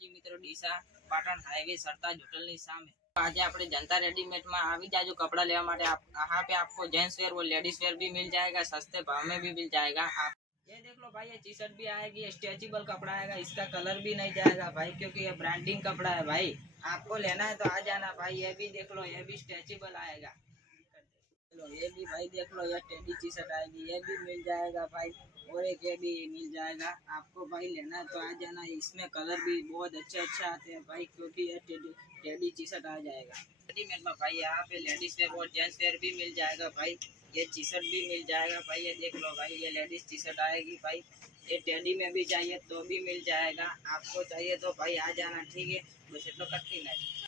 માતાજી મિત્રો, ડીસા પાટણ હાઈવે સરતાજ હોટલની સામે आज આપણે जनता रेडीमेड में આવી जाजो कपड़ा लेवा માટે। यहाँ पे आपको जेंट्स वेयर और लेडीज वेयर भी मिल जाएगा, सस्ते भाव में भी मिल जाएगा। आप ये देख लो भाई, ये टी शर्ट भी आएगी, स्ट्रेचेबल कपड़ा आएगा, इसका कलर भी नहीं जाएगा भाई, क्योंकि ये ब्रांडिंग कपड़ा है भाई। आपको लेना है तो आ जाना भाई। ये भी देख लो, ये भी स्ट्रेचेबल आएगा। ये भी भाई देख लो, ये टेडी टी शर्ट आएगी, ये भी मिल जाएगा भाई। और एक ये भी मिल जाएगा। आपको भाई लेना है तो आ जाना। इसमें कलर भी बहुत अच्छे अच्छे आते हैं भाई, क्योंकि ये टेडी टी शर्ट आ जाएगा रेडीमेड में भाई। यहाँ पे लेडीज वेयर और जेंट्स वेयर भी मिल जाएगा भाई। ये टी शर्ट भी मिल जाएगा भाई। ये देख लो भाई, ये लेडीज टी शर्ट आएगी भाई। ये टेडी में भी चाहिए तो भी मिल जाएगा। आपको चाहिए तो भाई आ जाना, ठीक है। बस इतना कठिन है।